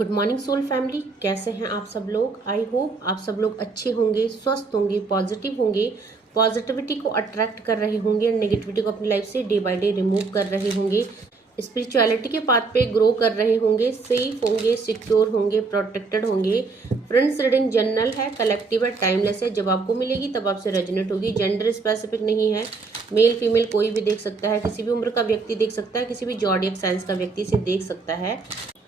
Good morning soul family, कैसे हैं आप सब लोग। आई होप आप सब लोग अच्छे होंगे, स्वस्थ होंगे, पॉजिटिव होंगे, पॉजिटिविटी को अट्रैक्ट कर रहे होंगे और नेगेटिविटी को अपनी लाइफ से डे बाय डे रिमूव कर रहे होंगे, स्पिरिचुअलिटी के पाथ पे ग्रो कर रहे होंगे, सेफ होंगे, सिक्योर होंगे, प्रोटेक्टेड होंगे। फ्रेंड्स, रीडिंग जनरल है, कलेक्टिव है, टाइमलेस है। जब आपको मिलेगी तब आपसे रेजोनेट होगी। जेंडर स्पेसिफिक नहीं है, मेल फीमेल कोई भी देख सकता है, किसी भी उम्र का व्यक्ति देख सकता है, किसी भी जॉडियक साइंस का व्यक्ति इसे देख सकता है।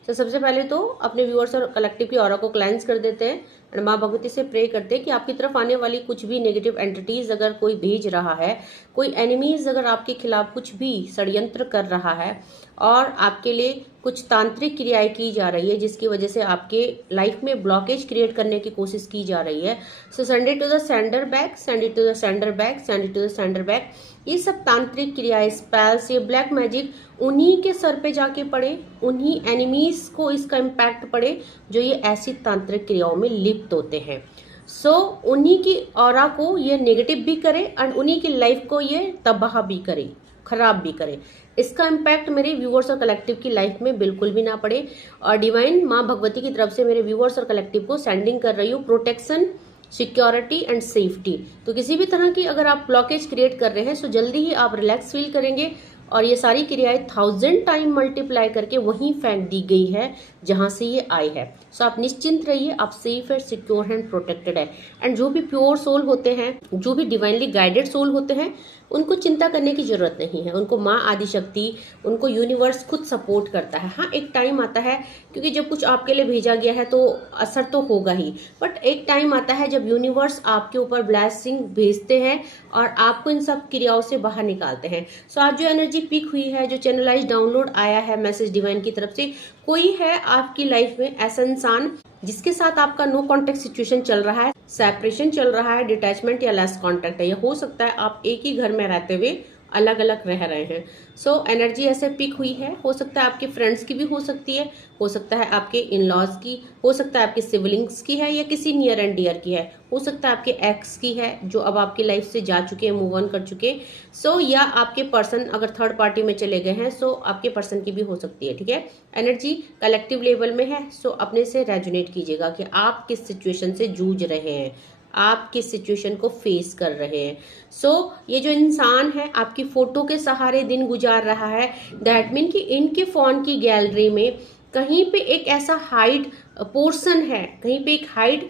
तो सबसे पहले तो अपने व्यूअर्स और कलेक्टिव की ऑरा को क्लेंस कर देते हैं और माँ भगवती से प्रे करते हैं कि आपकी तरफ आने वाली कुछ भी नेगेटिव एंटिटीज अगर कोई भेज रहा है, कोई एनिमीज अगर आपके खिलाफ कुछ भी षड्यंत्र कर रहा है और आपके लिए कुछ तांत्रिक क्रियाएं की जा रही है जिसकी वजह से आपके लाइफ में ब्लॉकेज क्रिएट करने की कोशिश की जा रही है, so send it to the sender back, send it to the sender back, send it to the sender back. ये सब तांत्रिक क्रियाएं, स्पेल्स, ये ब्लैक मैजिक उन्हीं के सर पे जाके पड़े, उन्हीं एनिमीज को इसका इम्पैक्ट पड़े जो ये ऐसी तांत्रिक क्रियाओं में लिप्त होते हैं। सो उन्हीं की ऑरा को ये नेगेटिव भी करे और उन्हीं की लाइफ को ये तबाह भी करे, खराब भी करे। इसका इम्पैक्ट मेरे व्यूअर्स और कलेक्टिव की लाइफ में बिल्कुल भी ना पड़े। और डिवाइन माँ भगवती की तरफ से मेरे व्यूअर्स और कलेक्टिव को सेंडिंग कर रही हूँ प्रोटेक्शन, सिक्योरिटी एंड सेफ्टी। तो किसी भी तरह की अगर आप ब्लॉकेज क्रिएट कर रहे हैं तो जल्दी ही आप रिलैक्स फील करेंगे और ये सारी क्रियाएं 1000 टाइम मल्टीप्लाई करके वहीं फेंक दी गई है जहां से ये आई है। सो आप निश्चिंत रहिए, आप सेफ है, सिक्योर है, प्रोटेक्टेड है। एंड जो भी प्योर सोल होते हैं, जो भी डिवाइनली गाइडेड सोल होते हैं, उनको चिंता करने की जरूरत नहीं है। उनको माँ आदि शक्ति, उनको यूनिवर्स खुद सपोर्ट करता है। हाँ, एक टाइम आता है, क्योंकि जब कुछ आपके लिए भेजा गया है तो असर तो होगा ही, बट एक टाइम आता है जब यूनिवर्स आपके ऊपर ब्लेसिंग भेजते हैं और आपको इन सब क्रियाओं से बाहर निकालते हैं। सो आज जो एनर्जी पिक हुई है, जो चैनलाइज डाउनलोड आया है मैसेज डिवाइन की तरफ से, कोई है आपकी लाइफ में ऐसा इंसान जिसके साथ आपका नो कॉन्टेक्ट सिचुएशन चल रहा है, सेपरेशन चल रहा है, डिटैचमेंट या लेस कॉन्टेक्ट है, या हो सकता है आप एक ही घर में रहते हुए अलग अलग रह रहे हैं। सो एनर्जी ऐसे पिक हुई है, हो सकता है आपके फ्रेंड्स की भी हो सकती है, हो सकता है आपके इन लॉज की, हो सकता है आपके सिबलिंग्स की है, या किसी नियर एंड डियर की है, हो सकता है आपके एक्स की है जो अब आपकी लाइफ से जा चुके हैं, मूव ऑन कर चुके। सो या आपके पर्सन अगर थर्ड पार्टी में चले गए हैं, सो आपके पर्सन की भी हो सकती है। ठीक है, एनर्जी कलेक्टिव लेवल में है। सो अपने से रेजोनेट कीजिएगा कि आप किस सिचुएशन से जूझ रहे हैं, आप किस सिचुएशन को फेस कर रहे हैं। सो ये जो इंसान है आपकी फोटो के सहारे दिन गुजार रहा है, दैट मीन कि इनके फोन की गैलरी में कहीं पे एक ऐसा हाइड पोर्शन है, कहीं पे एक हाइड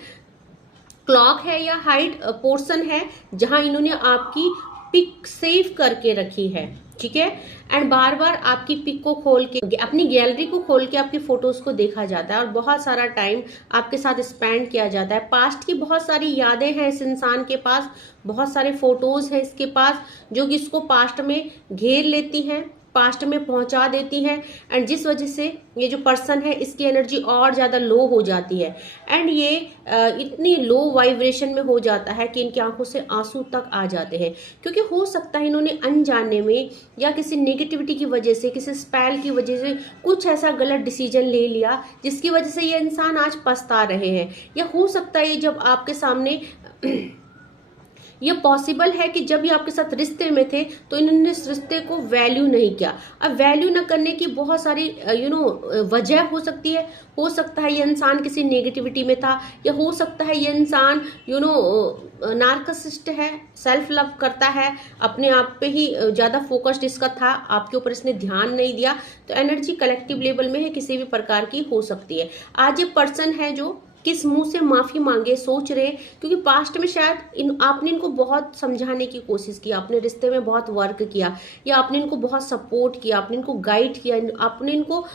क्लॉक है या हाइड पोर्शन है जहां इन्होंने आपकी पिक सेव करके रखी है। ठीक है, एंड बार बार आपकी पिक को खोल के, अपनी गैलरी को खोल के आपकी फोटोज को देखा जाता है और बहुत सारा टाइम आपके साथ स्पेंड किया जाता है। पास्ट की बहुत सारी यादें हैं इस इंसान के पास, बहुत सारे फोटोज हैं इसके पास जो कि इसको पास्ट में घेर लेती हैं, पास्ट में पहुंचा देती हैं। एंड जिस वजह से ये जो पर्सन है इसकी एनर्जी और ज्यादा लो हो जाती है एंड ये इतनी लो वाइब्रेशन में हो जाता है कि इनकी आंखों से आंसू तक आ जाते हैं, क्योंकि हो सकता है इन्होंने अनजाने में या किसी नेगेटिविटी की वजह से, किसी स्पेल की वजह से कुछ ऐसा गलत डिसीजन ले लिया जिसकी वजह से ये इंसान आज पछता रहे हैं। या हो सकता है ये जब आपके सामने ये पॉसिबल है कि जब ये आपके साथ रिश्ते में थे तो इन्होंने इस रिश्ते को वैल्यू नहीं किया। अब वैल्यू न करने की बहुत सारी वजह हो सकती है। हो सकता है ये इंसान किसी नेगेटिविटी में था, या हो सकता है ये इंसान नार्सिसिस्ट है, सेल्फ लव करता है, अपने आप पे ही ज्यादा फोकस्ड इसका था, आपके ऊपर इसने ध्यान नहीं दिया। तो एनर्जी कलेक्टिव लेवल में है, किसी भी प्रकार की हो सकती है। आज ये पर्सन है जो किस मुंह से माफी मांगे सोच रहे, क्योंकि पास्ट में शायद आपने इनको बहुत समझाने की कोशिश की, आपने रिश्ते में बहुत वर्क किया, या आपने इनको बहुत सपोर्ट किया, आपने इनको गाइड किया, आपने इनको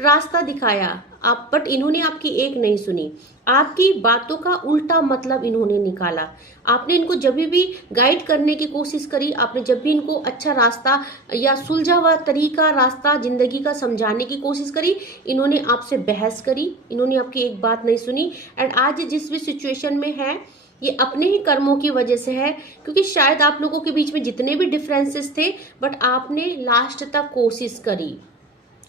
रास्ता दिखाया, आप बट इन्होंने आपकी एक नहीं सुनी, आपकी बातों का उल्टा मतलब इन्होंने निकाला। आपने इनको जब भी गाइड करने की कोशिश करी, आपने जब भी इनको अच्छा रास्ता या सुलझा हुआ तरीका, रास्ता जिंदगी का समझाने की कोशिश करी, इन्होंने आपसे बहस करी, इन्होंने आपकी एक बात नहीं सुनी। एंड आज जिस भी सिचुएशन में है ये अपने ही कर्मों की वजह से है, क्योंकि शायद आप लोगों के बीच में जितने भी डिफरेंसेस थे बट आपने लास्ट तक कोशिश करी।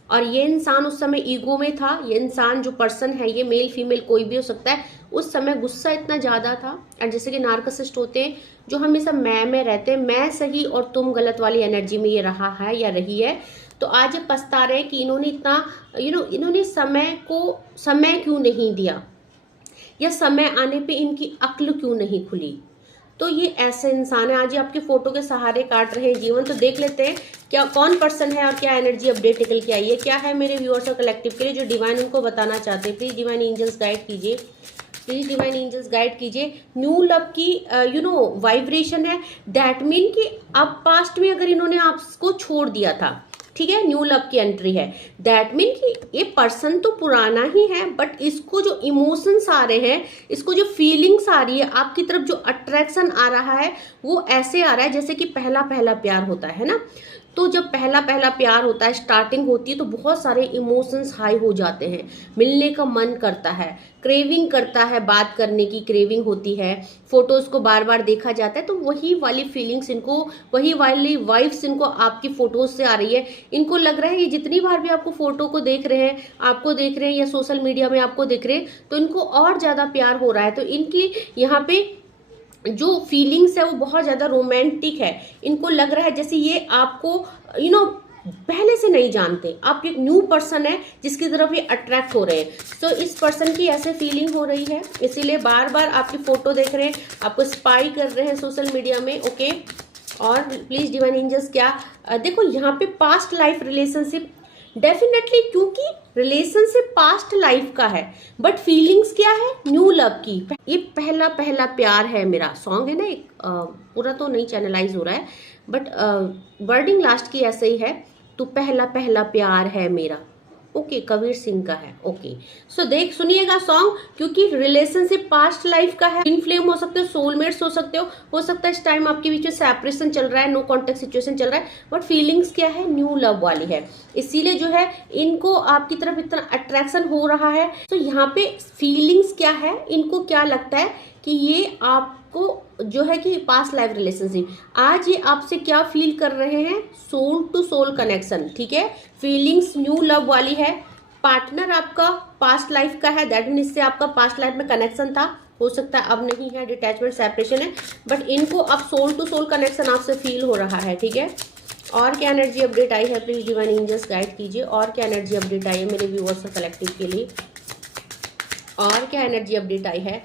और ये इंसान उस समय ईगो में था, ये इंसान जो पर्सन है, ये मेल फीमेल कोई भी हो सकता है, उस समय गुस्सा इतना ज्यादा था। और जैसे कि नार्सिसिस्ट होते हैं जो हमेशा मैं में रहते हैं, मैं सही और तुम गलत वाली एनर्जी में ये रहा है या रही है, तो आज ये पछता रहे हैं कि इन्होंने इतना इन्होंने समय क्यों नहीं दिया, या समय आने पे इनकी अक्ल क्यों नहीं खुली। तो ये ऐसे इंसान है, आज ये आपके फोटो के सहारे काट रहे हैं जीवन। तो देख लेते हैं क्या कौन पर्सन है और क्या एनर्जी अपडेट निकल के आई है, क्या है मेरे व्यूअर्स और कलेक्टिव के लिए जो डिवाइन उनको बताना चाहते हैं। प्लीज डिवाइन एंजल्स गाइड कीजिए, प्लीज डिवाइन एंजल्स गाइड कीजिए। न्यू लव की वाइब्रेशन है, दैट मीन कि अब पास्ट में अगर इन्होंने आपको छोड़ दिया था, ठीक है, न्यू लव की एंट्री है। दैट मीन कि ये पर्सन तो पुराना ही है, बट इसको जो इमोशंस आ रहे हैं, इसको जो फीलिंग्स आ रही है, आपकी तरफ जो अट्रैक्शन आ रहा है वो ऐसे आ रहा है जैसे कि पहला पहला प्यार होता है ना। तो जब पहला पहला प्यार होता है, स्टार्टिंग होती है, तो बहुत सारे इमोशंस हाई हो जाते हैं, मिलने का मन करता है, क्रेविंग करता है, बात करने की क्रेविंग होती है, फोटोज को बार बार देखा जाता है। तो वही वाली फीलिंग्स इनको, वही वाली वाइब्स इनको आपकी फोटोज से आ रही है। इनको लग रहा है ये जितनी बार भी आपको फोटो को देख रहे हैं, आपको देख रहे हैं या सोशल मीडिया में आपको देख रहे हैं, तो इनको और ज्यादा प्यार हो रहा है। तो इनकी यहाँ पे जो फीलिंग्स है वो बहुत ज्यादा रोमांटिक है। इनको लग रहा है जैसे ये आपको पहले से नहीं जानते, आप एक न्यू पर्सन है जिसकी तरफ ये अट्रैक्ट हो रहे हैं। तो इस पर्सन की ऐसे फीलिंग हो रही है, इसीलिए बार बार आपकी फोटो देख रहे हैं, आपको स्पाई कर रहे हैं सोशल मीडिया में। ओके, और प्लीज डिवाइन एंजल्स क्या देखो यहाँ पे पास्ट लाइफ रिलेशनशिप डेफिनेटली, क्योंकि रिलेशनशिप पास्ट लाइफ का है, बट फीलिंग्स क्या है, न्यू लव की। ये पहला पहला प्यार है मेरा सॉन्ग है ना, एक पूरा तो नहीं चैनलाइज हो रहा है, बट वर्डिंग लास्ट की ऐसे ही है, तो पहला पहला प्यार है मेरा। ओके, कबीर सिंह का है। ओके, सो सुनिएगा सॉन्ग, क्योंकि रिलेशनशिप पास्ट लाइफ का है। इन फ्लेम हो सकते हो, सोलमेट्स हो सकते हो सकता है इस टाइम आपके बीच में सेपरेशन चल रहा है, नो कॉन्टेक्ट सिचुएशन चल रहा है, बट फीलिंग्स क्या है, न्यू लव वाली है। इसीलिए जो है इनको आपकी तरफ इतना अट्रैक्शन हो रहा है। तो यहाँ पे फीलिंग्स क्या है, इनको क्या लगता है कि ये आपको जो है कि पास्ट लाइफ रिलेशनशिप, आज ये आपसे क्या फील कर रहे हैं, सोल टू सोल कनेक्शन, ठीक है, फीलिंग्स न्यू लव वाली है। पार्टनर आपका पास्ट लाइफ का है, दैट मीन इससे आपका पास्ट लाइफ में कनेक्शन था, हो सकता है अब नहीं है, डिटैचमेंट सेपरेशन है, बट इनको अब सोल टू सोल कनेक्शन आपसे फील हो रहा है, ठीक है। और क्या एनर्जी अपडेट आई है, प्लीज डिवाइन एंजल्स गाइड कीजिए। और क्या एनर्जी अपडेट आई है मेरे व्यूअर्स और कलेक्टिव के लिए, और क्या एनर्जी अपडेट आई है।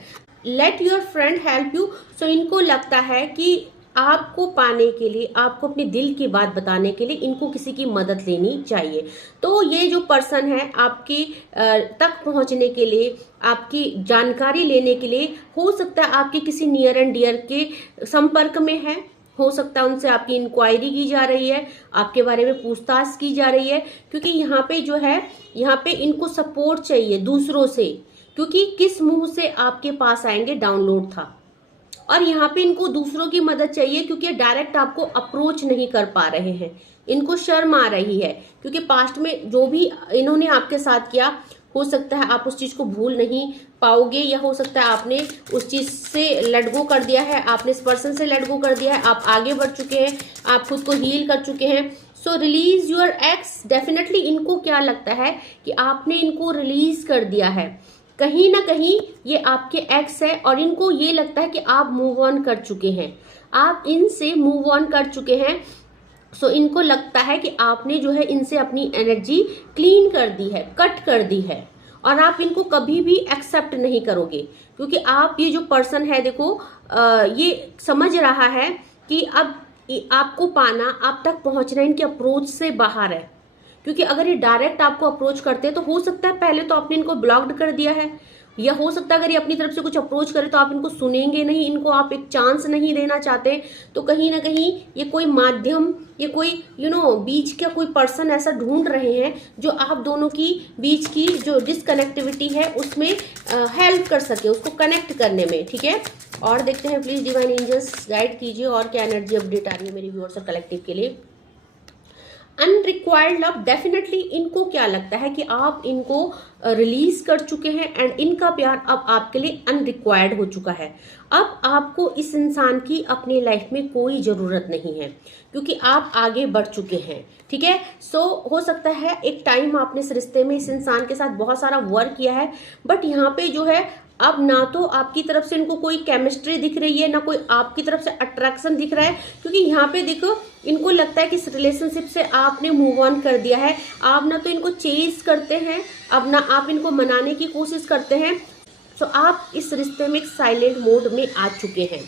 Let your friend help you. So इनको लगता है कि आपको पाने के लिए, आपको अपने दिल की बात बताने के लिए इनको किसी की मदद लेनी चाहिए। तो ये जो पर्सन है आपकी तक पहुंचने के लिए, आपकी जानकारी लेने के लिए, हो सकता है आपके किसी नियर एंड डियर के संपर्क में है, हो सकता है उनसे आपकी इंक्वायरी की जा रही है, आपके बारे में पूछताछ की जा रही है, क्योंकि यहाँ पे जो है, यहाँ पे इनको सपोर्ट चाहिए दूसरों से, क्योंकि किस मुंह से आपके पास आएंगे, डाउनलोड था। और यहाँ पे इनको दूसरों की मदद चाहिए, क्योंकि डायरेक्ट आपको अप्रोच नहीं कर पा रहे हैं, इनको शर्म आ रही है, क्योंकि पास्ट में जो भी इन्होंने आपके साथ किया, हो सकता है आप उस चीज को भूल नहीं पाओगे, या हो सकता है आपने उस चीज से लेट गो कर दिया है, आपने इस पर्सन से लेट गो कर दिया है, आप आगे बढ़ चुके हैं, आप खुद को हील कर चुके हैं। सो रिलीज योर एक्स। डेफिनेटली इनको क्या लगता है कि आपने इनको रिलीज कर दिया है, कहीं ना कहीं ये आपके एक्स है, और इनको ये लगता है कि आप मूव ऑन कर चुके हैं, आप इनसे मूव ऑन कर चुके हैं। सो इनको लगता है कि आपने जो है इनसे अपनी एनर्जी क्लीन कर दी है, कट कर दी है, और आप इनको कभी भी एक्सेप्ट नहीं करोगे, क्योंकि आप ये जो पर्सन है देखो ये समझ रहा है कि अब आपको पाना, आप तक पहुंचना इनके अप्रोच से बाहर है। क्योंकि अगर ये डायरेक्ट आपको अप्रोच करते हैं तो हो सकता है पहले तो आपने इनको ब्लॉक्ड कर दिया है, या हो सकता है अगर ये अपनी तरफ से कुछ अप्रोच करे तो आप इनको सुनेंगे नहीं, इनको आप एक चांस नहीं देना चाहते। तो कहीं ना कहीं ये कोई माध्यम, ये कोई बीच का कोई पर्सन ऐसा ढूंढ रहे हैं जो आप दोनों की बीच की जो डिसकनेक्टिविटी है उसमें हेल्प कर सके, उसको कनेक्ट करने में, ठीक है। और देखते हैं प्लीज डिवाइन एंजल्स गाइड कीजिए और क्या एनर्जी अपडेट आ रही है मेरे व्यूअर्स और कलेक्टिव के लिए। अनरिक्वायर्ड लव, डेफिनेटली इनको क्या लगता है कि आप इनको रिलीज कर चुके हैं, एंड इनका प्यार अब आपके लिए अनरिक्वायर्ड हो चुका है। अब आपको इस इंसान की अपनी लाइफ में कोई जरूरत नहीं है, क्योंकि आप आगे बढ़ चुके हैं, ठीक है। सो हो सकता है एक टाइम आपने इस रिश्ते में इस इंसान के साथ बहुत सारा वर्क किया है, बट यहाँ पे जो है अब ना तो आपकी तरफ से इनको कोई केमिस्ट्री दिख रही है, ना कोई आपकी तरफ से अट्रैक्शन दिख रहा है, क्योंकि यहाँ पे देखो इनको लगता है कि इस रिलेशनशिप से आपने मूव ऑन कर दिया है। आप ना तो इनको चेज करते हैं, अब ना आप इनको मनाने की कोशिश करते हैं। सो आप इस रिश्ते में एक साइलेंट मोड में आ चुके हैं।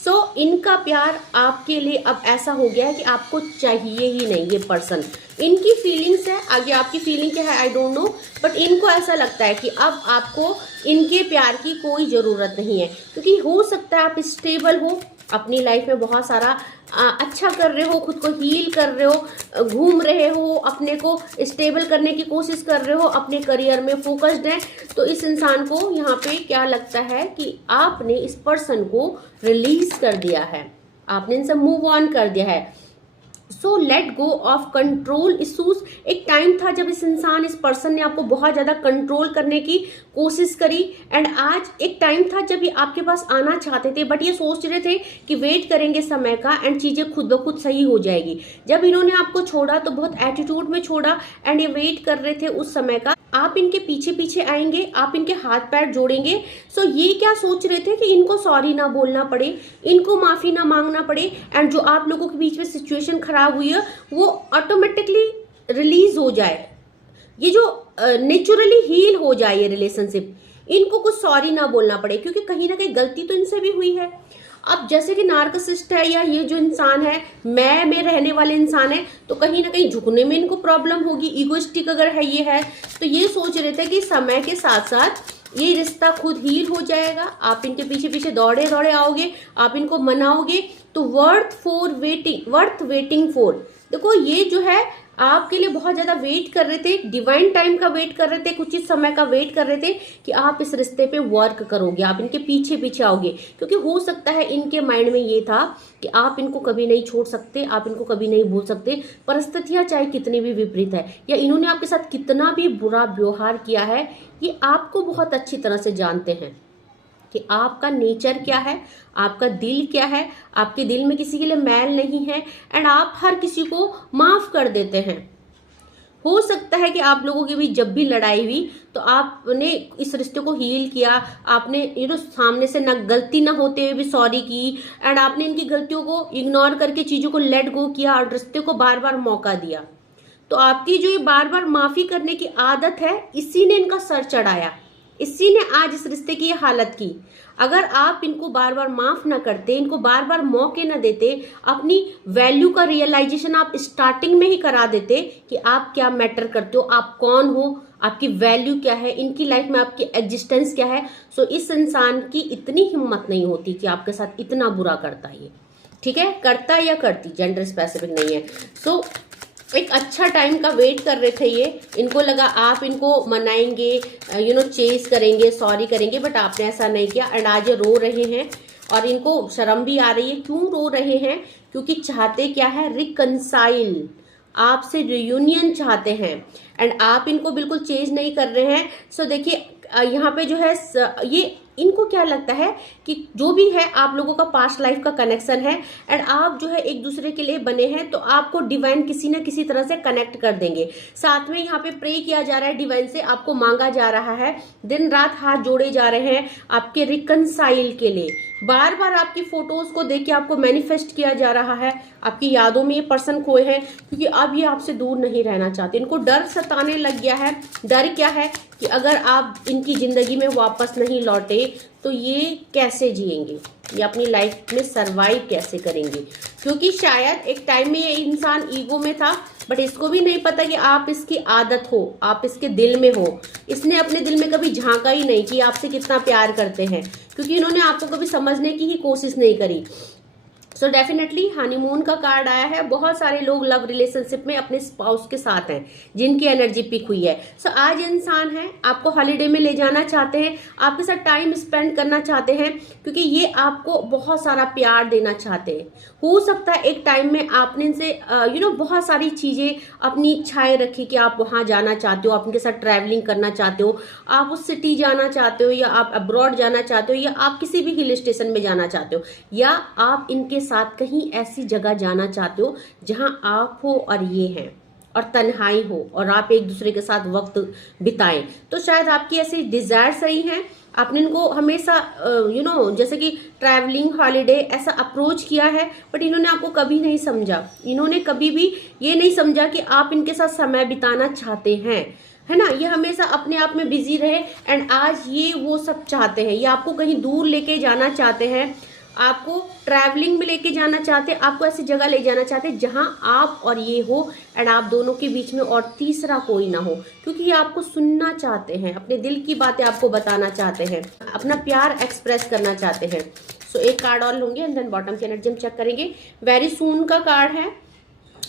सो इनका प्यार आपके लिए अब ऐसा हो गया है कि आपको चाहिए ही नहीं ये पर्सन। इनकी फीलिंग्स है, आगे आपकी फीलिंग क्या है आई डोंट नो, बट इनको ऐसा लगता है कि अब आपको इनके प्यार की कोई ज़रूरत नहीं है, क्योंकि हो सकता है आप स्टेबल हो, अपनी लाइफ में बहुत सारा अच्छा कर रहे हो, खुद को हील कर रहे हो, घूम रहे हो, अपने को स्टेबल करने की कोशिश कर रहे हो, अपने करियर में फोकस्ड हैं। तो इस इंसान को यहाँ पे क्या लगता है कि आपने इस पर्सन को रिलीज कर दिया है, आपने इनसे मूव ऑन कर दिया है। So let go of control issues. एक टाइम था जब इस इंसान, इस पर्सन ने आपको बहुत ज़्यादा कंट्रोल करने की कोशिश करी, एंड आज एक टाइम था जब ये आपके पास आना चाहते थे, बट ये सोच रहे थे कि वेट करेंगे समय का एंड चीज़ें खुद ब खुद सही हो जाएगी। जब इन्होंने आपको छोड़ा तो बहुत एटीट्यूड में छोड़ा, एंड ये वेट कर रहे थे उस समय का, आप इनके पीछे पीछे आएंगे, आप इनके हाथ पैर जोड़ेंगे। सो ये क्या सोच रहे थे कि इनको सॉरी ना बोलना पड़े, इनको माफ़ी ना मांगना पड़े, एंड जो आप लोगों के बीच में सिचुएशन खराब हुई है वो ऑटोमेटिकली रिलीज हो जाए, ये जो नेचुरली हील हो जाए ये रिलेशनशिप, इनको कुछ सॉरी ना बोलना पड़े, क्योंकि कहीं ना कहीं गलती तो इनसे भी हुई है। अब जैसे कि नार्सिसिस्ट है या ये जो इंसान है मैं में रहने वाले इंसान है, तो कहीं ना कहीं झुकने में इनको प्रॉब्लम होगी। ईगोइस्टिक अगर है ये है, तो ये सोच रहे थे कि समय के साथ साथ ये रिश्ता खुद हील हो जाएगा, आप इनके पीछे पीछे दौड़े दौड़े आओगे, आप इनको मनाओगे, तो वर्थ वेटिंग फॉर। देखो ये जो है आपके लिए बहुत ज्यादा वेट कर रहे थे, डिवाइन टाइम का वेट कर रहे थे, कुछ ही समय का वेट कर रहे थे कि आप इस रिश्ते पे वर्क करोगे, आप इनके पीछे पीछे आओगे, क्योंकि हो सकता है इनके माइंड में ये था कि आप इनको कभी नहीं छोड़ सकते, आप इनको कभी नहीं भूल सकते। परिस्थितियां चाहे कितनी भी विपरीत है या इन्होंने आपके साथ कितना भी बुरा व्यवहार किया है, ये आपको बहुत अच्छी तरह से जानते हैं कि आपका नेचर क्या है, आपका दिल क्या है, आपके दिल में किसी के लिए मैल नहीं है, एंड आप हर किसी को माफ कर देते हैं। हो सकता है कि आप लोगों के बीच जब भी लड़ाई हुई तो आपने इस रिश्ते को हील किया, आपने सामने से ना गलती ना होते हुए भी सॉरी की, एंड आपने इनकी गलतियों को इग्नोर करके चीजों को लेट गो किया और रिश्ते को बार बार मौका दिया। तो आपकी जो ये बार बार माफी करने की आदत है, इसी ने इनका सर चढ़ाया, इसी ने आज इस रिश्ते की हालत की। अगर आप इनको बार बार माफ ना करते, इनको बार बार मौके ना देते, अपनी वैल्यू का रियलाइजेशन आप स्टार्टिंग में ही करा देते कि आप क्या मैटर करते हो, आप कौन हो, आपकी वैल्यू क्या है, इनकी लाइफ में आपकी एग्जिस्टेंस क्या है, सो इस इंसान की इतनी हिम्मत नहीं होती कि आपके साथ इतना बुरा करता है। ठीक है, करता या करती जेंडर स्पेसिफिक नहीं है। सो एक अच्छा टाइम का वेट कर रहे थे ये, इनको लगा आप इनको मनाएंगे, चेस करेंगे, सॉरी करेंगे, बट आपने ऐसा नहीं किया, एंड आज ये रो रहे हैं और इनको शर्म भी आ रही है। क्यों रो रहे हैं? क्योंकि चाहते क्या है, रिकंसाइल, आपसे रियूनियन चाहते हैं, एंड आप इनको बिल्कुल चेंज नहीं कर रहे हैं। सो देखिए यहाँ पे जो है ये इनको क्या लगता है कि जो भी है आप लोगों का पास्ट लाइफ का कनेक्शन है, एंड आप जो है एक दूसरे के लिए बने हैं, तो आपको डिवाइन किसी न किसी तरह से कनेक्ट कर देंगे। साथ में यहाँ पे प्रे किया जा रहा है डिवाइन से, आपको मांगा जा रहा है, दिन रात हाथ जोड़े जा रहे हैं आपके रिकंसाइल के लिए। बार बार आपकी फोटोज को देख के आपको मैनिफेस्ट किया जा रहा है, आपकी यादों में ये पर्सन खोए हैं, क्योंकि अब ये आपसे दूर नहीं रहना चाहते। इनको डर सताने लग गया है। डर क्या है कि अगर आप इनकी जिंदगी में वापस नहीं लौटे तो ये कैसे जिएंगे, ये अपनी लाइफ में सरवाइव कैसे करेंगे, क्योंकि शायद एक टाइम में ये इंसान ईगो में था, बट इसको भी नहीं पता कि आप इसकी आदत हो, आप इसके दिल में हो। इसने अपने दिल में कभी झांका ही नहीं कि आपसे कितना प्यार करते हैं, क्योंकि इन्होंने आपको कभी समझने की ही कोशिश नहीं करी। सो डेफिनेटली हनीमून का कार्ड आया है। बहुत सारे लोग लव रिलेशनशिप में अपने स्पाउस के साथ हैं जिनकी एनर्जी पिक हुई है। सो आज इंसान है आपको हॉलीडे में ले जाना चाहते हैं, आपके साथ टाइम स्पेंड करना चाहते हैं, क्योंकि ये आपको बहुत सारा प्यार देना चाहते हैं। हो सकता है एक टाइम में आपने इनसे बहुत सारी चीजें, अपनी इच्छाएं रखी कि आप वहां जाना चाहते हो, आप उनके साथ ट्रैवलिंग करना चाहते हो, आप उस सिटी जाना चाहते हो, या आप अब्रॉड जाना चाहते हो, या आप किसी भी हिल स्टेशन में जाना चाहते हो, या आप इनके साथ कहीं ऐसी जगह जाना चाहते हो जहां आप हो और ये हैं और तन्हाई हो और आप एक दूसरे के साथ वक्त बिताएं। तो शायद आपकी ऐसी डिजायर्स रही हैं आपने इनको हमेशा जैसे कि ट्रैवलिंग हॉलीडे ऐसा अप्रोच किया है, बट इन्होंने आपको कभी नहीं समझा। इन्होंने कभी भी ये नहीं समझा कि आप इनके साथ समय बिताना चाहते हैं, है ना। ये हमेशा अपने आप में बिजी रहे एंड आज ये वो सब चाहते हैं। ये आपको कहीं दूर लेके जाना चाहते हैं, आपको ट्रैवलिंग में लेके जाना चाहते हैं, आपको ऐसी जगह ले जाना चाहते हैं जहां आप और ये हो एंड आप दोनों के बीच में और तीसरा कोई ना हो, क्योंकि ये आपको सुनना चाहते हैं, अपने दिल की बातें आपको बताना चाहते हैं, अपना प्यार एक्सप्रेस करना चाहते हैं। सो एक कार्ड और लूंगे एंड देन बॉटम की एनर्जी हम चेक करेंगे। वेरी सून का कार्ड है।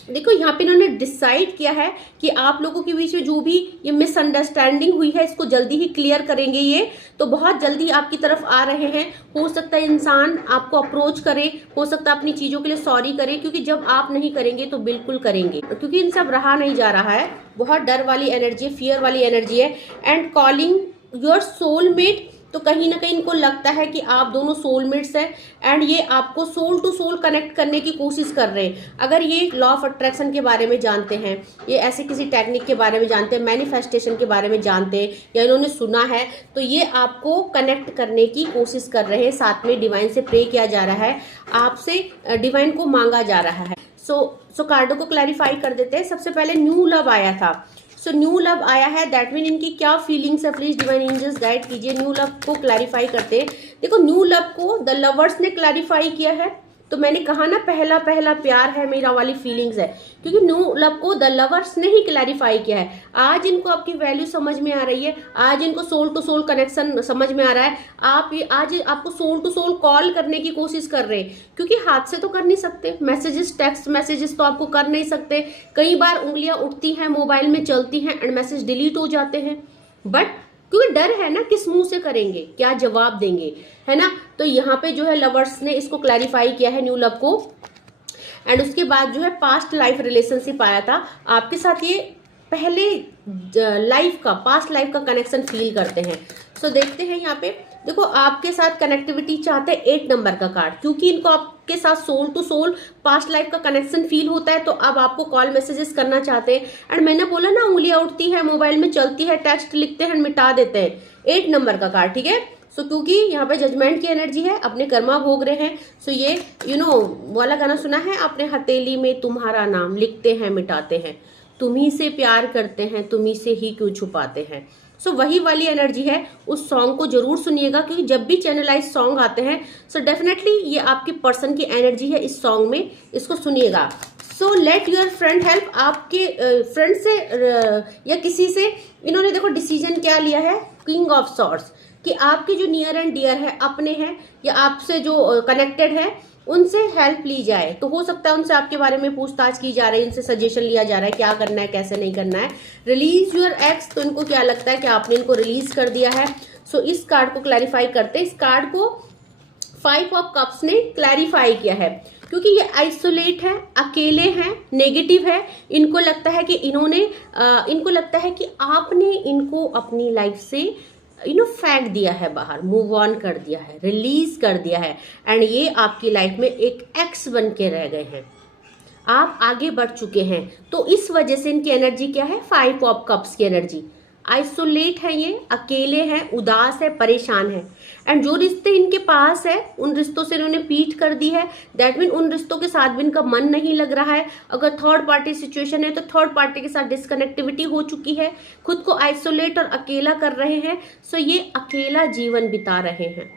देखो यहाँ पे इन्होंने डिसाइड किया है कि आप लोगों के बीच में जो भी ये मिसअंडरस्टैंडिंग हुई है इसको जल्दी ही क्लियर करेंगे। ये तो बहुत जल्दी आपकी तरफ आ रहे हैं। हो सकता है इंसान आपको अप्रोच करे, हो सकता है अपनी चीजों के लिए सॉरी करे, क्योंकि जब आप नहीं करेंगे तो बिल्कुल करेंगे, क्योंकि इन सब रहा नहीं जा रहा है। बहुत डर वाली एनर्जी है, फियर वाली एनर्जी है एंड कॉलिंग योर सोलमेट। तो कहीं ना कहीं इनको लगता है कि आप दोनों सोलमेट्स हैं एंड ये आपको सोल टू सोल कनेक्ट करने की कोशिश कर रहे हैं। अगर ये लॉ ऑफ अट्रैक्शन के बारे में जानते हैं, ये ऐसे किसी टेक्निक के बारे में जानते हैं, मैनिफेस्टेशन के बारे में जानते हैं या इन्होंने सुना है, तो ये आपको कनेक्ट करने की कोशिश कर रहे हैं। साथ में डिवाइन से प्रे किया जा रहा है, आपसे डिवाइन को मांगा जा रहा है। सो कार्डों को क्लैरिफाई कर देते हैं। सबसे पहले न्यू लव आया था। सो न्यू लव आया है, दैट मीन इनकी क्या फीलिंग्स है, प्लीज डिवाइन एंजल्स गाइड कीजिए। न्यू लव को क्लैरिफाई करते हैं। देखो न्यू लव को द लवर्स ने क्लैरिफाई किया है। तो मैंने कहा ना पहला पहला प्यार है मेरा वाली फीलिंग्स है, क्योंकि न्यू लव को द लवर्स ने ही क्लैरिफाई किया है। आज इनको आपकी वैल्यू समझ में आ रही है, आज इनको सोल टू सोल कनेक्शन समझ में आ रहा है। आज आपको सोल टू सोल कॉल करने की कोशिश कर रहे हैं, क्योंकि हाथ से तो कर नहीं सकते, मैसेजेस टेक्स्ट मैसेजेस तो आपको कर नहीं सकते। कई बार उंगलियां उठती हैं, मोबाइल में चलती हैं एंड मैसेज डिलीट हो जाते हैं, बट क्योंकि डर है ना किस मुंह से करेंगे, क्या जवाब देंगे, है ना। तो यहाँ पे जो है लवर्स ने इसको क्लैरिफाई किया है न्यू लव को। एंड उसके बाद जो है पास्ट लाइफ रिलेशनशिप आया था आपके साथ। ये पहले लाइफ का, पास्ट लाइफ का कनेक्शन फील करते हैं। सो देखते हैं यहाँ पे। देखो आपके साथ कनेक्टिविटी चाहते हैं 8 नंबर का कार्ड, क्योंकि इनको आपके साथ soul to soul past life का कनेक्शन फील होता है। तो अब आपको कॉल मैसेजेस करना चाहते हैं एंड मैंने बोला ना उंगलियां उठती है, मोबाइल में चलती है, टेक्स्ट लिखते हैं मिटा देते हैं। 8 नंबर का कार्ड, ठीक है। सो क्योंकि यहाँ पे जजमेंट की एनर्जी है, अपने कर्मा भोग रहे हैं। सो ये वाला गाना सुना है आपने, हथेली में तुम्हारा नाम लिखते हैं मिटाते हैं, तुम्ही से प्यार करते हैं, तुम्ही से ही क्यों छुपाते हैं। सो वही वाली एनर्जी है। उस सॉन्ग को जरूर सुनिएगा, क्योंकि जब भी चैनलाइज सॉन्ग आते हैं सो डेफिनेटली ये आपके पर्सन की एनर्जी है इस सॉन्ग में, इसको सुनिएगा। So let your friend help. आपके फ्रेंड से या किसी से इन्होंने देखो डिसीजन क्या लिया है, किंग ऑफ सॉर्ड्स, कि आपके जो नियर एंड डियर है, अपने हैं या आपसे जो कनेक्टेड है, उनसे हेल्प ली जाए। तो हो सकता है उनसे आपके बारे में पूछताछ की जा रही है, उनसे सजेशन लिया जा रहा है क्या करना है कैसे नहीं करना है। रिलीज योर एक्स, तो इनको क्या लगता है कि आपने इनको रिलीज कर दिया है। सो इस कार्ड को क्लैरिफाई करते हैं। इस कार्ड को 5 ऑफ कप्स ने क्लैरिफाई किया है, क्योंकि ये आइसोलेट है, अकेले हैं, नेगेटिव है। इनको लगता है कि इनको लगता है कि आपने इनको अपनी लाइफ से फेंक दिया है बाहर, मूव ऑन कर दिया है, रिलीज कर दिया है एंड ये आपकी लाइफ में एक एक्स बन के रह गए हैं। आप आगे बढ़ चुके हैं, तो इस वजह से इनकी एनर्जी क्या है, 5 ऑफ कप्स की एनर्जी। आइसोलेट है, ये अकेले हैं, उदास है, परेशान है एंड जो रिश्ते इनके पास है उन रिश्तों से इन्होंने पीठ कर दी है। दैट मीन उन रिश्तों के साथ भी इनका मन नहीं लग रहा है। अगर थर्ड पार्टी सिचुएशन है तो थर्ड पार्टी के साथ डिसकनेक्टिविटी हो चुकी है, खुद को आइसोलेट और अकेला कर रहे हैं। सो ये अकेला जीवन बिता रहे हैं,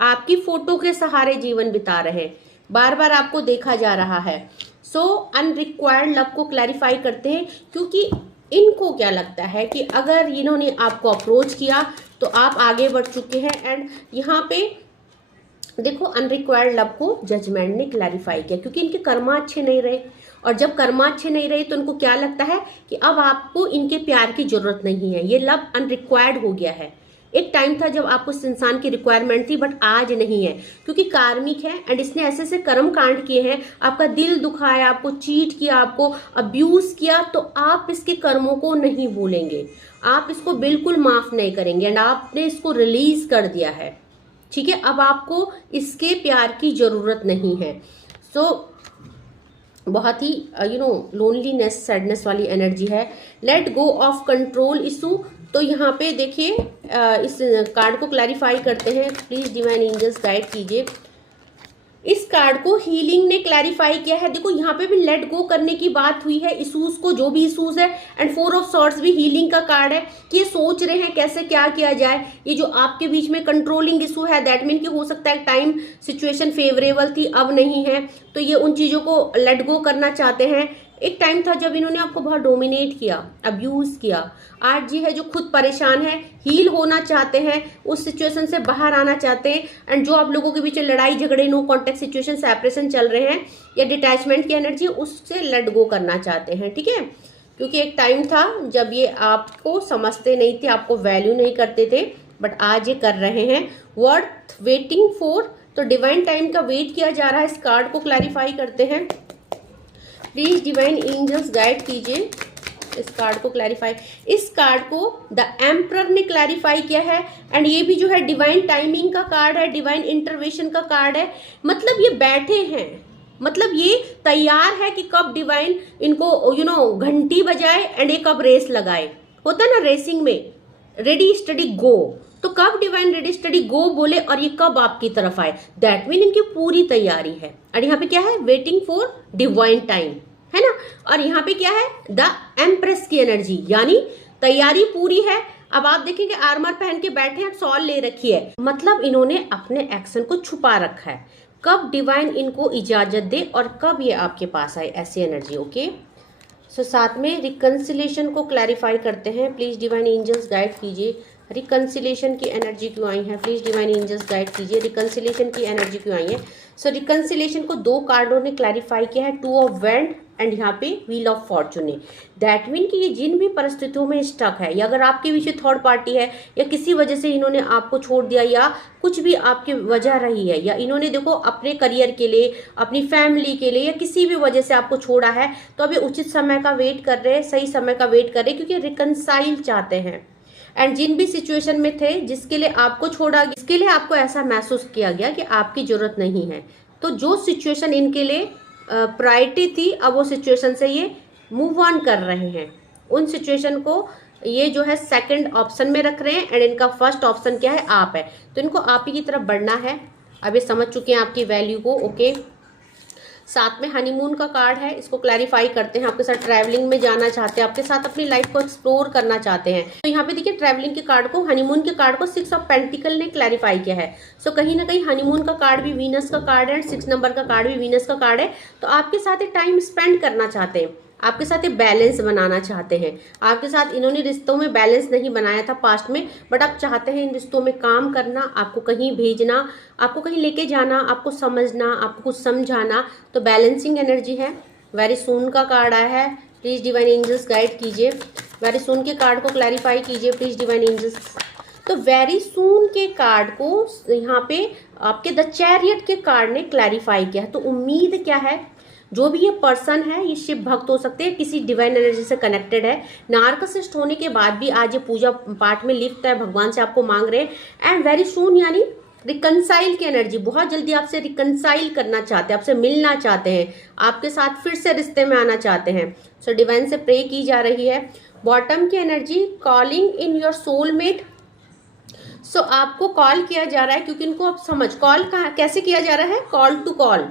आपकी फोटो के सहारे जीवन बिता रहे हैं, बार बार आपको देखा जा रहा है। सो अनरिक्वायर्ड लव को क्लैरिफाई करते हैं, क्योंकि इनको क्या लगता है कि अगर इन्होंने आपको अप्रोच किया तो आप आगे बढ़ चुके हैं एंड यहाँ पे देखो अनरिक्वायर्ड लव को जजमेंट ने क्लैरिफाई किया, क्योंकि इनके कर्मा अच्छे नहीं रहे और जब कर्मा अच्छे नहीं रहे तो इनको क्या लगता है कि अब आपको इनके प्यार की जरूरत नहीं है, ये लव अनरिक्वायर्ड हो गया है। एक टाइम था जब आपको इस इंसान की रिक्वायरमेंट थी, बट आज नहीं है, क्योंकि कार्मिक है एंड इसने ऐसे ऐसे कर्म कांड किए हैं, आपका दिल दुखाया, आपको चीट किया, आपको अब्यूज किया, तो आप इसके कर्मों को नहीं भूलेंगे, आप इसको बिल्कुल माफ नहीं करेंगे एंड आपने इसको रिलीज कर दिया है। ठीक है, अब आपको इसके प्यार की जरूरत नहीं है। सो बहुत ही लोनलीनेस सैडनेस वाली एनर्जी है। Let go of control issue, तो यहाँ पे देखिए इस कार्ड को क्लैरिफाई करते हैं, प्लीज डिवाइन एंजल्स गाइड कीजिए। इस कार्ड को हीलिंग ने क्लैरिफाई किया है। देखो यहाँ पे भी लेट गो करने की बात हुई है इशूज को, जो भी इशूज है, एंड 4 ऑफ सॉर्ड्स भी हीलिंग का कार्ड है कि ये सोच रहे हैं कैसे क्या किया जाए। ये जो आपके बीच में कंट्रोलिंग इशू है, दैट मीन कि हो सकता है टाइम सिचुएशन फेवरेबल थी, अब नहीं है, तो ये उन चीजों को लेट गो करना चाहते हैं। एक टाइम था जब इन्होंने आपको बहुत डोमिनेट किया, अब्यूज किया। आज ये है जो खुद परेशान है, हील होना चाहते हैं, उस सिचुएशन से बाहर आना चाहते हैं, एंड जो आप लोगों के बीच लड़ाई झगड़े, नो कॉन्टेक्ट सिचुएशन, सेपरेशन चल रहे हैं या डिटैचमेंट की एनर्जी, उससे लेट गो करना चाहते हैं। ठीक है, क्योंकि एक टाइम था जब ये आपको समझते नहीं थे, आपको वैल्यू नहीं करते थे, बट आज ये कर रहे हैं। वर्थ वेटिंग फॉर, तो डिवाइन टाइम का वेट किया जा रहा है। इस कार्ड को क्लैरिफाई करते हैं, प्लीज डिवाइन एंजल्स गाइड कीजिए इस कार्ड को क्लैरिफाई। इस कार्ड को द एम्परर ने क्लैरिफाई किया है, एंड ये भी जो है डिवाइन टाइमिंग का कार्ड है, डिवाइन इंटरवेंशन का कार्ड है। मतलब ये बैठे हैं, मतलब ये तैयार है कि कब डिवाइन इनको घंटी बजाए एंड ये कब रेस लगाए। होता है ना रेसिंग में, रेडी स्टडी गो, तो कब डिवाइन रेडी स्टडी गो बोले और ये कब आपकी तरफ आए, दैट मीन इनकी पूरी तैयारी है। और यहाँ पे क्या है, वेटिंग फॉर डिवाइन टाइम, है ना। और यहाँ पे क्या है, द एम्प्रेस की एनर्जी, यानी तैयारी पूरी है। अब आप देखेंगे आर्मर पहन के बैठे हैं, सॉल ले रखी है, मतलब इन्होंने अपने एक्शन को छुपा रखा है। कब डिवाइन इनको इजाजत दे और कब ये आपके पास आए, ऐसी एनर्जी। ओके, सो साथ में रिकंसिलेशन को क्लैरिफाई करते हैं, प्लीज डिवाइन एंजल्स गाइड कीजिए। रिकंसिलेशन की एनर्जी क्यों आई है, प्लीज डिवाइन एंजल्स गाइड कीजिए। रिकंसिलेशन की एनर्जी क्यों आई है। सो रिकंसिलेशन को 2 कार्डों ने क्लैरिफाई किया है, 2 ऑफ वैंड एंड यहाँ पे व्हील ऑफ फॉर्चून ने। दैट मीन कि ये जिन भी परिस्थितियों में स्टक है, या अगर आपके पीछे थर्ड पार्टी है, या किसी वजह से इन्होंने आपको छोड़ दिया, या कुछ भी आपकी वजह रही है, या इन्होंने देखो अपने करियर के लिए, अपनी फैमिली के लिए, या किसी भी वजह से आपको छोड़ा है, तो अभी उचित समय का वेट कर रहे हैं, सही समय का वेट कर रहे हैं, क्योंकि रिकंसाइल चाहते हैं। एंड जिन भी सिचुएशन में थे, जिसके लिए आपको छोड़ा, जिसके लिए आपको ऐसा महसूस किया गया कि आपकी जरूरत नहीं है, तो जो सिचुएशन इनके लिए प्रायोरिटी थी, अब वो सिचुएशन से ये मूव ऑन कर रहे हैं। उन सिचुएशन को ये जो है सेकंड ऑप्शन में रख रहे हैं, एंड इनका फर्स्ट ऑप्शन क्या है, आप है। तो इनको आप ही की तरफ बढ़ना है। अब ये समझ चुके हैं आपकी वैल्यू को। ओके, साथ में हनीमून का कार्ड है, इसको क्लैरिफाई करते हैं। आपके साथ ट्रैवलिंग में जाना चाहते हैं, आपके साथ अपनी लाइफ को एक्सप्लोर करना चाहते हैं। तो यहाँ पे देखिए ट्रैवलिंग के कार्ड को, हनीमून के कार्ड को 6 ऑफ पेंटिकल ने क्लैरिफाई किया है। सो कहीं ना कहीं हनीमून का कार्ड भी वीनस का कार्ड है, 6 नंबर का कार्ड भी वीनस का कार्ड है। तो आपके साथ टाइम स्पेंड करना चाहते हैं, आपके साथ एक बैलेंस बनाना चाहते हैं। आपके साथ इन्होंने रिश्तों में बैलेंस नहीं बनाया था पास्ट में, बट आप चाहते हैं इन रिश्तों में काम करना, आपको कहीं भेजना, आपको कहीं लेके जाना, आपको समझना, आपको कुछ समझाना। तो बैलेंसिंग एनर्जी है। वेरी सून का कार्ड आया है, प्लीज डिवाइन एंजल्स गाइड कीजिए। वेरी सून के कार्ड को क्लैरिफाई कीजिए, प्लीज डिवाइन एंजल्स। तो वेरी सून के कार्ड को यहाँ पे आपके द चैरियट के कार्ड ने क्लैरिफाई किया है। तो उम्मीद क्या है, जो भी ये पर्सन है, ये शिव भक्त हो सकते हैं, किसी डिवाइन एनर्जी से कनेक्टेड है। नार्कसिस्ट होने के बाद भी आज ये पूजा पाठ में लिप्त है, भगवान से आपको मांग रहे हैं। एंड वेरी सून यानी रिकंसाइल की एनर्जी, बहुत जल्दी आपसे रिकंसाइल करना चाहते हैं, आपसे मिलना चाहते हैं, आपके साथ फिर से रिश्ते में आना चाहते हैं। सो डिवाइन से प्रे की जा रही है। बॉटम की energy, calling in your soulmate. So आपको कॉल किया जा रहा है, क्योंकि इनको आप समझ, कॉल कैसे किया जा रहा है, कॉल टू कॉल,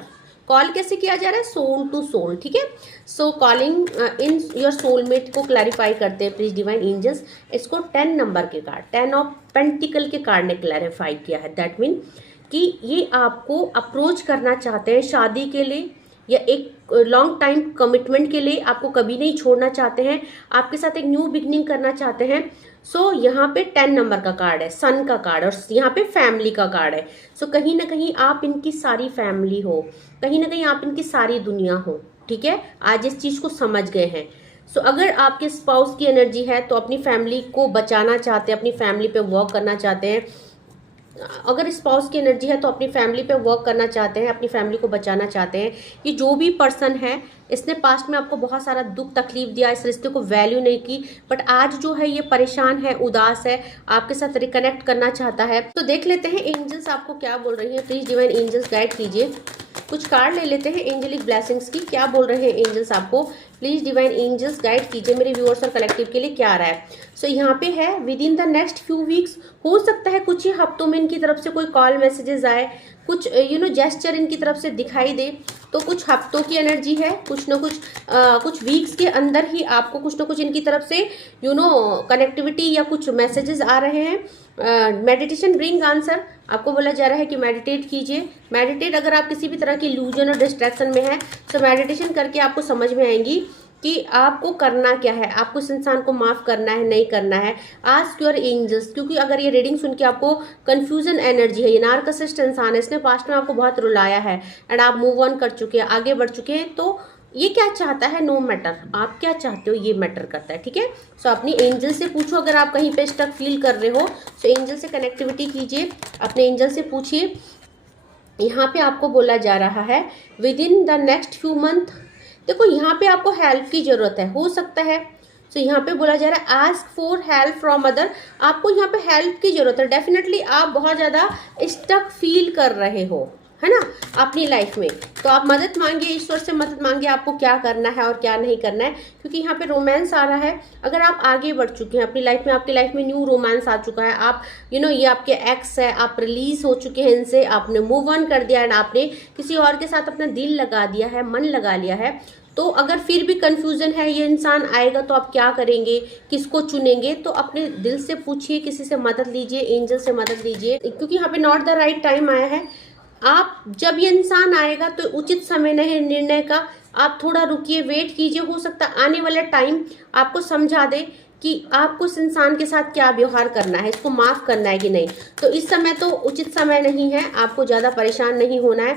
कॉल कैसे किया जा रहा है, सोल टू सोल। ठीक है, so calling in your soulmate को क्लैरिफाई करते हैं प्लीज डिवाइन एंजल्स। इसको 10 नंबर के कार्ड, 10 ऑफ पेंटिकल के कार्ड ने क्लैरिफाई किया है। दैट मीन कि ये आपको अप्रोच करना चाहते हैं शादी के लिए, या एक लॉन्ग टाइम कमिटमेंट के लिए, आपको कभी नहीं छोड़ना चाहते हैं, आपके साथ एक न्यू बिगनिंग करना चाहते हैं। सो यहाँ पे 10 नंबर का कार्ड है, सन का कार्ड, और यहाँ पे फैमिली का कार्ड है। सो कहीं ना कहीं आप इनकी सारी फैमिली हो, कहीं ना कहीं आप इनकी सारी दुनिया हो। ठीक है, आज इस चीज को समझ गए हैं। सो अगर आपके स्पाउस की एनर्जी है तो अपनी फैमिली को बचाना चाहते हैं, अपनी फैमिली पे वर्क करना चाहते हैं। अगर स्पाउस की एनर्जी है तो अपनी फैमिली पे वर्क करना चाहते हैं, अपनी फैमिली को बचाना चाहते हैं। ये जो भी पर्सन है, इसने पास्ट में आपको बहुत सारा दुख तकलीफ दिया, इस रिश्ते को वैल्यू नहीं की, बट आज जो है ये परेशान है, उदास है, आपके साथ रिकनेक्ट करना चाहता है। तो देख लेते हैं एंजल्स आपको क्या बोल रही है, प्लीज डिवाइन एंजल्स गाइड कीजिए। कुछ कार्ड ले लेते हैं एंजेलिक ब्लेसिंग्स की। क्या बोल रहे हैं एंजल्स आपको? प्लीज डिवाइन एंजल्स गाइड कीजिए मेरे व्यूअर्स और कलेक्टिव के लिए क्या आ रहा है। सो यहाँ पे है with in the next few weeks, हो सकता है कुछ ही हफ्तों में इनकी तरफ से कोई कॉल मैसेजेस आए, कुछ जेस्चर इनकी तरफ से दिखाई दे। तो कुछ हफ्तों की एनर्जी है, कुछ न कुछ वीक्स के अंदर ही आपको कुछ न कुछ इनकी तरफ से कनेक्टिविटी या कुछ मैसेजेस आ रहे हैं। मेडिटेशन ब्रिंग आंसर, आपको बोला जा रहा है कि मेडिटेट कीजिए। मेडिटेट, अगर आप किसी भी तरह की इल्यूजन और डिस्ट्रैक्शन में है तो मेडिटेशन करके आपको समझ में आएंगी कि आपको करना क्या है, आपको इस इंसान को माफ करना है नहीं करना है। आस्क योर एंजल्स, क्योंकि अगर ये रीडिंग सुन के आपको कंफ्यूजन एनर्जी है, ये नार्सिसिस्ट इंसान है, इसने पास्ट में आपको बहुत रुलाया है एंड आप मूव ऑन कर चुके हैं, आगे बढ़ चुके हैं, तो ये क्या चाहता है, नो मैटर आप क्या चाहते हो ये मैटर करता है। ठीक है, सो अपनी एंजल से पूछो, अगर आप कहीं पे स्टक फील कर रहे हो तो एंजल से कनेक्टिविटी कीजिए, अपने एंजल से पूछिए। यहाँ पे आपको बोला जा रहा है with in the next few month, देखो यहाँ पे आपको हेल्प की जरूरत है, हो सकता है। तो यहाँ पे बोला जा रहा है ask for help from other, आपको यहाँ पे हेल्प की जरूरत है। डेफिनेटली आप बहुत ज़्यादा स्टक फील कर रहे हो, है ना, अपनी लाइफ में, तो आप मदद मांगिए, ईश्वर से मदद मांगिए, आपको क्या करना है और क्या नहीं करना है, क्योंकि यहाँ पे रोमांस आ रहा है। अगर आप आगे बढ़ चुके हैं अपनी लाइफ में, आपकी लाइफ में न्यू रोमांस आ चुका है, आप ये आपके एक्स है, आप रिलीज हो चुके हैं इनसे, आपने मूव ऑन कर दिया एंड आपने किसी और के साथ अपना दिल लगा दिया है, मन लगा लिया है, तो अगर फिर भी कंफ्यूजन है, ये इंसान आएगा तो आप क्या करेंगे, किसको चुनेंगे, तो अपने दिल से पूछिए, किसी से मदद लीजिए, एंजल से मदद लीजिए, क्योंकि यहाँ पे नॉट द राइट टाइम आया है। आप जब ये इंसान आएगा तो उचित समय नहीं निर्णय का, आप थोड़ा रुकिए, वेट कीजिए, हो सकता है आने वाला टाइम आपको समझा दे कि आपको इस इंसान के साथ क्या व्यवहार करना है, इसको माफ करना है कि नहीं। तो इस समय तो उचित समय नहीं है, आपको ज़्यादा परेशान नहीं होना है,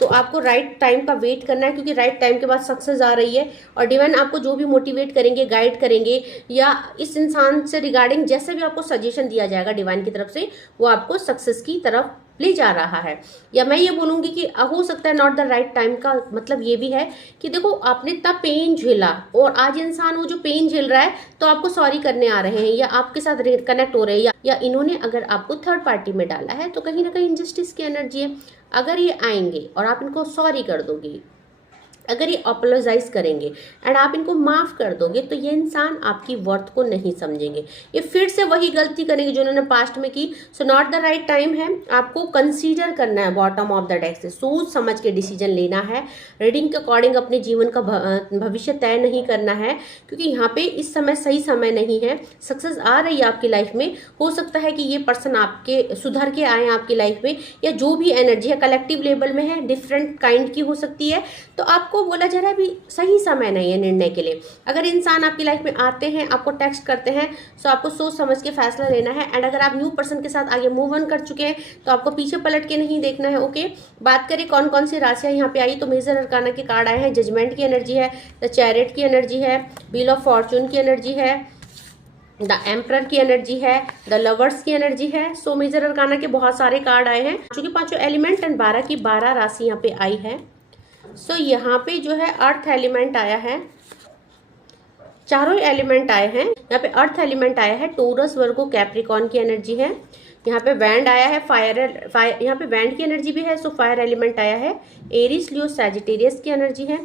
तो आपको राइट टाइम का वेट करना है, क्योंकि राइट टाइम के बाद सक्सेस आ रही है। और डिवाइन आपको जो भी मोटिवेट करेंगे, गाइड करेंगे, या इस इंसान से रिगार्डिंग जैसे भी आपको सजेशन दिया जाएगा डिवाइन की तरफ से, वो आपको सक्सेस की तरफ ले जा रहा है। या मैं ये बोलूँगी कि हो सकता है नॉट द राइट टाइम का मतलब ये भी है कि देखो आपने इतना पेन झेला और आज इंसान वो जो पेन झेल रहा है तो आपको सॉरी करने आ रहे हैं या आपके साथ कनेक्ट हो रहे हैं, या इन्होंने अगर आपको थर्ड पार्टी में डाला है तो कहीं ना कहीं इनजस्टिस की एनर्जी है। अगर ये आएंगे और आप इनको सॉरी कर दोगे, अगर ये अपोलोजाइज करेंगे एंड आप इनको माफ़ कर दोगे, तो ये इंसान आपकी वर्थ को नहीं समझेंगे, ये फिर से वही गलती करेंगे जो उन्होंने पास्ट में की। So not the right time है, आपको कंसीडर करना है बॉटम ऑफ द डेक से, सोच समझ के डिसीजन लेना है। रीडिंग के अकॉर्डिंग अपने जीवन का भविष्य तय नहीं करना है, क्योंकि यहाँ पे इस समय सही समय नहीं है। सक्सेस आ रही है आपकी लाइफ में, हो सकता है कि ये पर्सन आपके सुधर के आए आपकी लाइफ में, या जो भी एनर्जी है कलेक्टिव लेवल में है, डिफरेंट काइंड की हो सकती है। तो आपको बोला जा रहा है अभी सही समय नहीं है निर्णय के लिए। अगर इंसान आपकी लाइफ में आते हैं, आपको टेक्स्ट करते हैं, तो आपको सोच समझ के फैसला लेना है। एंड अगर आप न्यू पर्सन के साथ आगे मूव ऑन कर चुके हैं तो आपको पीछे पलट के नहीं देखना है। ओके, बात करें कौन कौन सी राशियां यहाँ पे आई, तो मेजर अरकाना के कार्ड आए हैं। जजमेंट की एनर्जी है, द चैरियट की एनर्जी है, व्हील ऑफ फॉर्चून की एनर्जी है, द एम्परर की एनर्जी है, द लवर्स की एनर्जी है। सो मेजर अरकाना के बहुत सारे कार्ड आए हैं, चूंकि पांचों एलिमेंट एंड 12 की 12 राशि यहाँ पे आई है। सो यहाँ पे जो है अर्थ एलिमेंट आया है, चारों एलिमेंट आए हैं। यहाँ पे अर्थ एलिमेंट आया है, टोरस वर्गो कैप्रिकॉन की एनर्जी है। यहाँ पे बैंड आया है, फायर यहाँ पे बैंड की एनर्जी भी है, सो फायर एलिमेंट आया है। एरिस लियो सैजिटेरियस की एनर्जी है।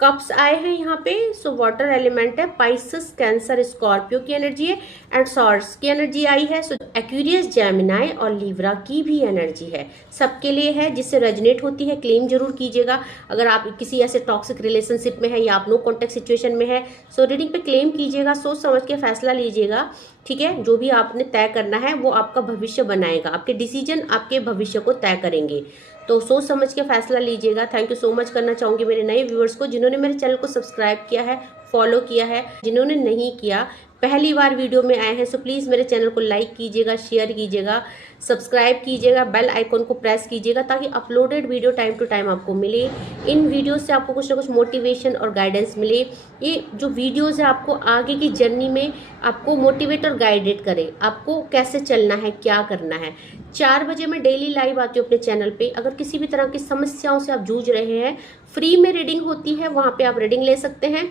कप्स आए हैं यहाँ पे, सो वाटर एलिमेंट है। पाइसेस कैंसर स्कॉर्पियो की एनर्जी है एंड सॉर्ड्स की एनर्जी आई है। सो एक्वेरियस जेमिनाई और लिब्रा की भी एनर्जी है, सबके लिए है। जिससे रेजोनेट होती है क्लेम जरूर कीजिएगा। अगर आप किसी ऐसे टॉक्सिक रिलेशनशिप में है या आप नो कॉन्टेक्ट सिचुएशन में है, सो रीडिंग पे क्लेम कीजिएगा, सोच समझ के फैसला लीजिएगा। ठीक है, जो भी आपने तय करना है वो आपका भविष्य बनाएगा, आपके डिसीजन आपके भविष्य को तय करेंगे, तो सोच समझ के फैसला लीजिएगा। थैंक यू सो मच करना चाहूँगी मेरे नए व्यूअर्स को, जिन्होंने मेरे चैनल को सब्सक्राइब किया है, फॉलो किया है। जिन्होंने नहीं किया, पहली बार वीडियो में आए हैं, सो प्लीज़ मेरे चैनल को लाइक कीजिएगा, शेयर कीजिएगा, सब्सक्राइब कीजिएगा, बेल आइकॉन को प्रेस कीजिएगा, ताकि uploaded video time to time आपको मिले। इन वीडियो से आपको कुछ ना कुछ मोटिवेशन और गाइडेंस मिले। ये जो वीडियोज़ है आपको आगे की जर्नी में आपको मोटिवेट और गाइडेड करे, आपको कैसे चलना है, क्या करना है। 4 बजे मैं डेली लाइव आती हूँ अपने चैनल पे। अगर किसी भी तरह की समस्याओं से आप जूझ रहे हैं, फ्री में रीडिंग होती है, वहाँ पे आप रीडिंग ले सकते हैं।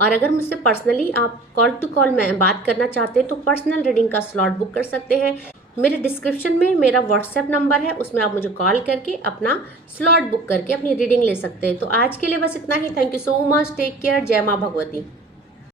और अगर मुझसे पर्सनली आप कॉल टू कॉल में बात करना चाहते हैं तो पर्सनल रीडिंग का स्लॉट बुक कर सकते हैं। मेरे डिस्क्रिप्शन में मेरा व्हाट्सएप नंबर है, उसमें आप मुझे कॉल करके अपना स्लॉट बुक करके अपनी रीडिंग ले सकते हैं। तो आज के लिए बस इतना ही। Thank you so much, take care, जय माँ भगवती।